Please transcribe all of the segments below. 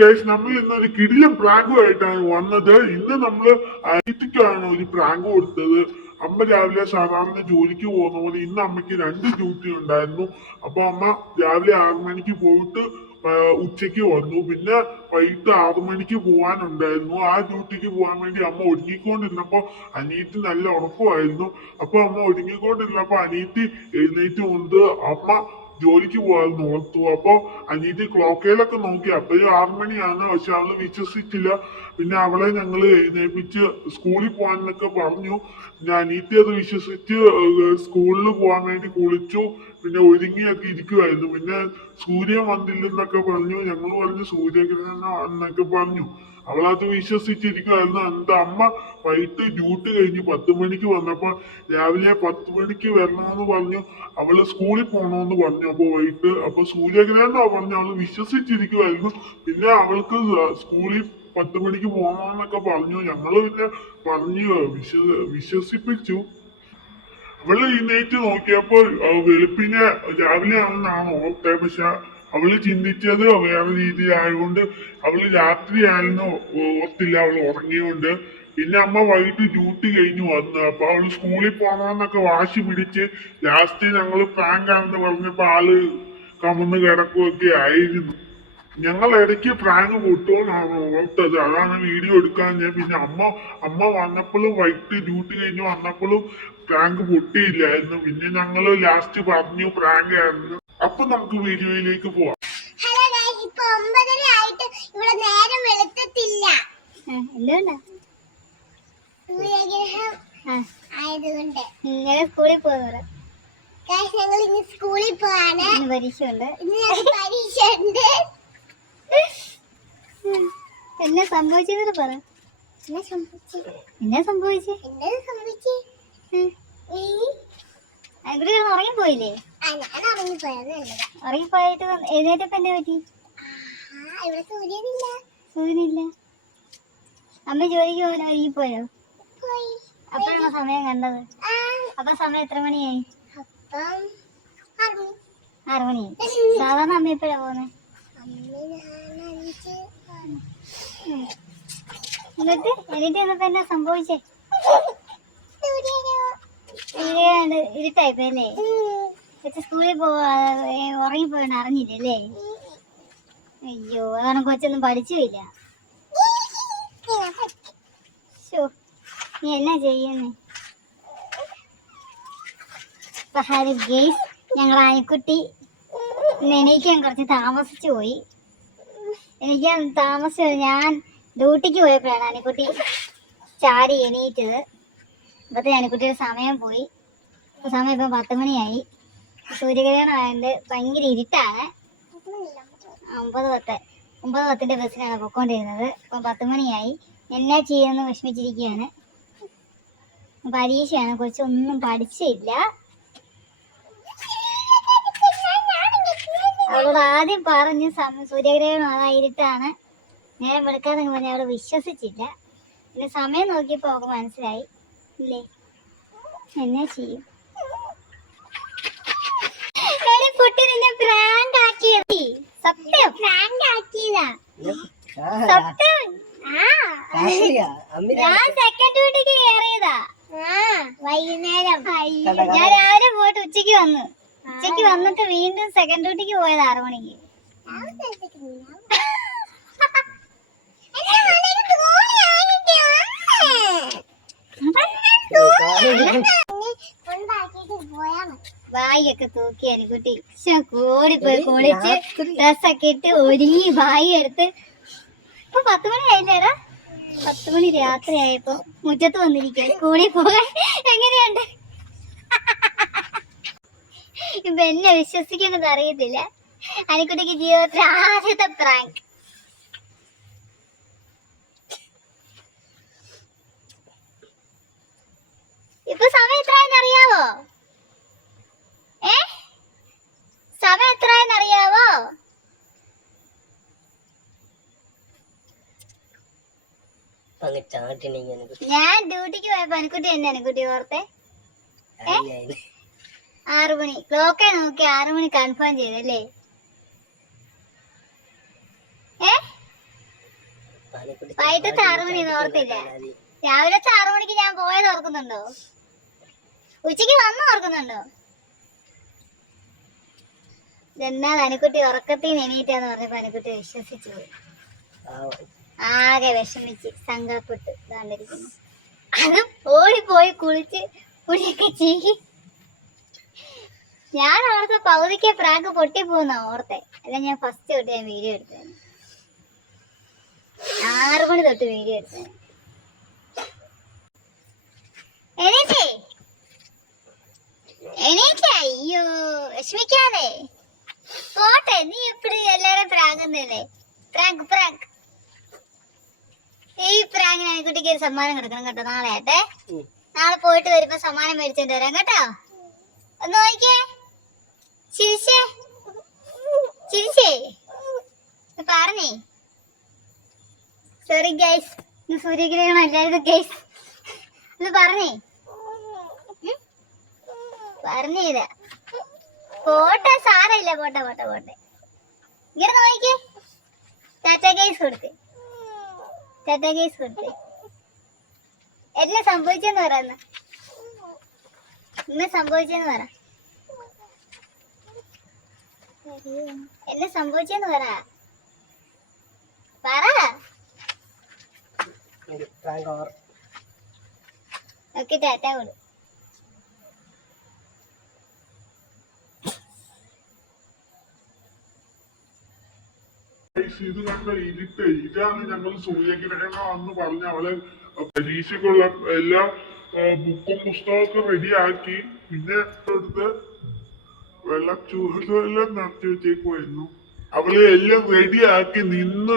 Guys നമ്മൾ ഇന്നൊരു കിടിലം പ്രാങ്കുമായിട്ടാണ് വന്നത്. ഇന്ന് നമ്മൾ അനിയത്തിക്കാണ് ഒരു പ്രാങ്ക് കൊടുത്തത്. അമ്മ രാവിലെ സാധാരണ ജോലിക്ക് പോകുന്ന പോലെ ഇന്ന് അമ്മയ്ക്ക് രണ്ട് ഡ്യൂട്ടി ഉണ്ടായിരുന്നു. അപ്പൊ അമ്മ രാവിലെ ആറു മണിക്ക് പോയിട്ട് ഉച്ചയ്ക്ക് വന്നു. പിന്നെ വൈകിട്ട് ആറു മണിക്ക് പോവാനുണ്ടായിരുന്നു. ആ ഡ്യൂട്ടിക്ക് പോകാൻ വേണ്ടി അമ്മ ഒരുങ്ങിക്കൊണ്ടിരുന്നപ്പോ അനിയത്തി നല്ല ഉറക്കമായിരുന്നു. അപ്പൊ അമ്മ ഒരുങ്ങിക്കൊണ്ടിരുന്നപ്പോ അനിയത്തി എഴുന്നേറ്റ് കൊണ്ട് അമ്മ ജോലിക്ക് പോവാന്ന് ഓർത്തു. അപ്പൊ അനീതി ക്ലോക്കയിലൊക്കെ നോക്കി. അപ്പഴും ആറു മണിയാണ്. പക്ഷെ അവൾ വിശ്വസിച്ചില്ല. പിന്നെ അവളെ ഞങ്ങൾ എഴുന്നേൽപ്പിച്ച് സ്കൂളിൽ പോകാനൊക്കെ പറഞ്ഞു. പിന്നെ അനീതി അത് വിശ്വസിച്ച് സ്കൂളിൽ പോകാൻ വേണ്ടി കുളിച്ചു. പിന്നെ ഒരുങ്ങിയൊക്കെ ഇരിക്കുവായിരുന്നു. പിന്നെ സൂര്യൻ വന്നില്ലെന്നൊക്കെ പറഞ്ഞു. ഞങ്ങൾ പറഞ്ഞു സൂര്യഗ്രഹണം എന്നൊക്കെ പറഞ്ഞു. അവളത് വിശ്വസിച്ചിരിക്കുമായിരുന്നു എന്റെ അമ്മ വൈകിട്ട് ഡ്യൂട്ടി കഴിഞ്ഞ് പത്ത് മണിക്ക് വന്നപ്പോ രാവിലെ പത്ത് മണിക്ക് വരണമെന്ന് പറഞ്ഞു. അവൾ സ്കൂളിൽ പോകണമെന്ന് പറഞ്ഞു. അപ്പൊ വൈകിട്ട് അപ്പൊ സൂര്യഗ്രഹണം പറഞ്ഞു. അവൾ വിശ്വസിച്ചിരിക്കുവായിരുന്നു. പിന്നെ അവൾക്ക് സ്കൂളിൽ പത്ത് മണിക്ക് പോകണമെന്നൊക്കെ പറഞ്ഞു. ഞങ്ങൾ പിന്നെ പറഞ്ഞു വിശ്വ വിശ്വസിപ്പിച്ചു. അവൾ എഴുന്നേറ്റ് നോക്കിയപ്പോൾ വെളുപ്പിനെ രാവിലെ ആണെന്നാണ് ഓർത്തെ. പക്ഷെ അവൾ ചിന്തിച്ചത് വേറെ രീതിയിലായതുകൊണ്ട് അവൾ രാത്രി ആയിരുന്നു ഓർത്തില്ല. അവൾ ഉറങ്ങിയോണ്ട്. പിന്നെ അമ്മ വൈകിട്ട് ഡ്യൂട്ടി കഴിഞ്ഞു വന്നു. അപ്പൊ അവൾ സ്കൂളിൽ പോകണമെന്നൊക്കെ വാശി പിടിച്ച് ലാസ്റ്റ് ഞങ്ങൾ പ്രാങ്കാണെന്ന് പറഞ്ഞപ്പോ ആൾ കമന്ന് കിടക്കുകയൊക്കെ ആയിരുന്നു. ഞങ്ങൾ ഇടയ്ക്ക് പ്രാങ്ക് പൊട്ടുമെന്നാണ് ഓട്ടത് അതാണ് വീഡിയോ എടുക്കാൻ ഞാൻ പിന്നെ അമ്മ അമ്മ വന്നപ്പോഴും വൈകിട്ട് ഡ്യൂട്ടി കഴിഞ്ഞ് വന്നപ്പോഴും പ്രാങ്ക് പൊട്ടിയില്ലായിരുന്നു. പിന്നെ ഞങ്ങൾ ലാസ്റ്റ് പറഞ്ഞു പ്രാങ്ക് ആയിരുന്നു. അപ്പൊ നമുക്ക് വീഡിയോയിലേക്ക് പോവാം. ഇങ്ങനെ സ്കൂളിൽ പോകുന്നത് ഞങ്ങൾ ഇനി സ്കൂളിൽ പോവാണ്. പരീക്ഷ ഉണ്ട് ഇനി പരീക്ഷ ഉണ്ട് എന്നെ സംഭവിച്ചതിന് പറ. എന്നാ സംഭവിച്ചു? എന്നെ സംഭവിച്ചേ? എന്താ സംഭവിച്ചു? ഇവിടെ ഉറങ്ങിപ്പോയില്ലേ ഉറങ്ങിപ്പോയിട്ട് എഴുന്നേറ്റപ്പോ എന്നെ പറ്റി? സൂര്യനില്ല. അമ്മ ജോലിക്ക് പോകാൻ ഒരുങ്ങിപ്പോയോ പോയി? അപ്പോഴാണോ സമയം കണ്ടത്? അപ്പൊ സമയം എത്ര മണിയായി? അപ്പം അറിഞ്ഞു ആറ് മണിയായി സാധാരണ അമ്മ എപ്പോഴാ പോകുന്നത് എന്നിട്ട് എനിക്ക് വന്നപ്പോ എന്നാ സംഭവിച്ചേ? സൂര്യഗ്രഹം ഇങ്ങനെ ഇരുട്ടായിപ്പോ അല്ലേ? കൊച്ചു സ്കൂളിൽ പോവാ ഉറങ്ങിപ്പോയെന്ന് അറിഞ്ഞില്ലല്ലേ? അയ്യോ അതാണ് കൊച്ചൊന്നും പഠിച്ചുമില്ല നീ എന്നാ ചെയ്യുന്നേ? ഹരി ഗെയ്സ് ഞങ്ങൾ ആനക്കുട്ടി എണീക്കാൻ കുറച്ച് താമസിച്ചു പോയി. എനിക്ക് താമസിച്ചു ഞാൻ ഡ്യൂട്ടിക്ക് പോയപ്പോഴാണ് അനിക്കുട്ടി ചാടി എണീറ്റത്. ഇപ്പത്തെ അനിക്കുട്ടിയുടെ സമയം പോയി. സമയം ഇപ്പം പത്ത് മണിയായി സൂര്യഗ്രഹണം ആയതുകൊണ്ട് ഭയങ്കര ഇരുട്ടാണ്. ഒമ്പത് പത്ത് ഒമ്പത് പത്തിന്റെ ബസ്സിനാണ് പൊക്കോണ്ടിരുന്നത്. ഇപ്പം പത്ത് മണിയായി എന്നാ ചെയ്യുമെന്ന് വിഷമിച്ചിരിക്കുകയാണ്. പരീക്ഷയാണ് കുറച്ചൊന്നും പഠിച്ചില്ല. അവളോട് ആദ്യം പറഞ്ഞു സൂര്യഗ്രഹണം അതായിട്ടാണ് നേരം വെളുക്കാതെ പറഞ്ഞ അവൾ വിശ്വസിച്ചില്ല. പിന്നെ സമയം നോക്കിയപ്പോ അവൾക്ക് മനസ്സിലായി. ഇല്ലേ? എന്നാ ചെയ്യും? എടി പൊട്ടി നിന്നെ പ്രാങ്ക് ആക്കിയത്. സത്യം. പ്രാങ്ക് ആക്കിയതാ. സത്യം. ആ. ഞാൻ സെക്കൻഡ് കയറിയതാ വൈകുന്നേരം. ഞാൻ രാവിലെ പോയിട്ട് ഉച്ചയ്ക്ക് വന്നു. ഉച്ചയ്ക്ക് വന്നിട്ട് വീണ്ടും സെക്കൻഡ് ഡ്യൂട്ടിക്ക് പോയത് ആറു മണിക്ക്. ബാഗൊക്കെ തൂക്കി അനുകുട്ടി പോയി കുളിച്ച് ഡ്രസ്സൊക്കെ ഇട്ട് ഒരുങ്ങി വായി എടുത്ത്. ഇപ്പൊ പത്ത് മണി ആയില്ലേടാ പത്ത് മണി രാത്രി ആയപ്പോ മുറ്റത്ത് വന്നിരിക്കുക സ്കൂളിൽ പോകാൻ എങ്ങനെയുണ്ട്? ഇപ്പൊ എന്നെ വിശ്വസിക്കുന്നത് അറിയത്തില്ല. അനിക്കുട്ടിക്ക് ജീവിതത്തിൽ ആദ്യത്തെ പ്രാങ്ക് ഇപ്പൊ സമയം എത്രയെന്ന് അറിയാവോ? ഏ? സമയം എത്രയെന്ന് അറിയാവോ? ഞാൻ ഡ്യൂട്ടിക്ക് പോയപ്പോ അനുക്കുട്ടി എന്നെ അനുക്കുട്ടി ഓർത്തേ. ആറു മണി. ക്ലോക്കെ നോക്കി ആറു മണി കൺഫേം ചെയ്തല്ലേ ഏ? വൈകിട്ടത്തെ ആറു മണി ഓർത്തില്ല. രാവിലത്തെ ആറു മണിക്ക് ഞാൻ പോയത് ഓർക്കുന്നുണ്ടോ? ഉച്ചയ്ക്ക് വന്ന് ഓർക്കുന്നുണ്ടോ? ഇതെന്നാ അനുക്കുട്ടി ഉറക്കത്തിൽ എണീറ്റാന്ന് പറഞ്ഞപ്പോ അനുക്കുട്ടി വിശ്വസിച്ചു പോയി. ആകെ വിഷമിച്ച് സങ്കടപ്പെട്ട് അത് ഓടിപ്പോയി കുളിച്ച് കുളിയൊക്കെ ചെയ്യി ഞാൻ ഓർത്ത പകുതിക്ക് പ്രാങ്ക് പൊട്ടിപ്പോന്ന ഓർത്തെ. അല്ല ഞാൻ ഫസ്റ്റ് തൊട്ട് ഞാൻ വീഡിയോ എടുത്തത്. ആറ് മണി തൊട്ട് വീഡിയോ എടുത്തത്. എണീറ്റേ. എണീറ്റേ. അയ്യോ വിഷമിക്കാതെ. പോട്ടെ നീ എപ്പോഴും എല്ലാരും പ്രാങ്കുന്നില്ലേ പ്രാങ്ക് പ്രാങ്ക്. ഈ പ്രാങ്കിന് അനുകുട്ടിക്ക് ഒരു സമ്മാനം കൊടുക്കണം കേട്ടോ നാളെ ആട്ടെ. നാളെ പോയിട്ട് വരുമ്പോ സമ്മാനം മേടിച്ചോണ്ട് വരാം കേട്ടോ. ഒന്ന് നോക്കിയേ. ചിരിച്ചേ. ചിരിച്ചേ. പറഞ്ഞേ സോറി ഗൈസ് സൂര്യഗ്രഹണം അല്ലായിരുന്നു ഗൈസ് ഒന്ന് പറഞ്ഞേ? പറഞ്ഞേരാ പോട്ടെ സാരമില്ല. പോട്ടെ പോട്ടെ പോട്ടെ. ഇങ്ങനെ നോക്കിക്കേ. ടാറ്റ ഗൈസ് കൊടുത്തേ. ടാറ്റ ഗൈസ് കൊടുത്തേ. എന്നെ സംഭവിച്ചെന്ന് പറയുന്ന ഇന്ന് സംഭവിച്ചെന്ന് പറ. എന്നെ സംഭവിച്ചെന്ന് പറ. പറ. ഓക്കെ ടാറ്റ കൊടു. ഇത് കണ്ട ഇരുട്ട്. ഇതാണ് ഞങ്ങൾ സൂര്യഗ്രഹണം എന്ന് പറഞ്ഞ് അവൾ പരീക്ഷയ്ക്കുള്ള എല്ലാ ബുക്കും പുസ്തകമൊക്കെ റെഡിയാക്കി പിന്നെ എടുത്ത് വെള്ളം ചൂടെല്ലാം നടത്തി വെച്ചേക്കുമായിരുന്നു അവളെ എല്ലാം റെഡിയാക്കി നിന്ന്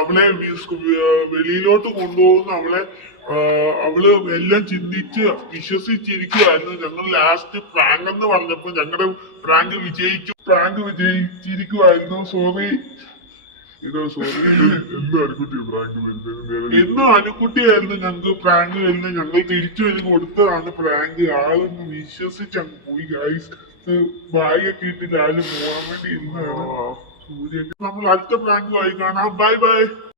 അവളെ വെളിയിലോട്ട് കൊണ്ടുപോകുന്ന. അവളെ അവൾ എല്ലാം ചിന്തിച്ച് വിശ്വസിച്ചിരിക്കുവായിരുന്നു. ഞങ്ങൾ ലാസ്റ്റ് പ്രാങ്ക് എന്ന് പറഞ്ഞപ്പോ ഞങ്ങളുടെ പ്രാങ്ക് വിജയിച്ചു. പ്രാങ്ക് വിജയിച്ചിരിക്കുമായിരുന്നു സോറി ഇതോ സോറി എന്ത് അനുക്കുട്ടി പ്രാങ്ക് വരുന്നതിന് എന്നും അനുക്കുട്ടിയായിരുന്നു ഞങ്ങൾക്ക് പ്രാങ്ക് വരുന്നത്. ഞങ്ങൾ തിരിച്ചു വരും കൊടുത്തതാണ് പ്രാങ്ക് ആളൊന്ന് വിശ്വസിച്ച് അങ്ങ് പോയി ഗൈസ് ബാഗൊക്കെ ഇട്ട് ലാൽ പോവാൻ വേണ്ടി ഇരുന്നാണ്. സൂര്യ നമ്മൾ അടുത്ത പ്രാങ്ക് ആയി കാണാം ബൈ ബൈ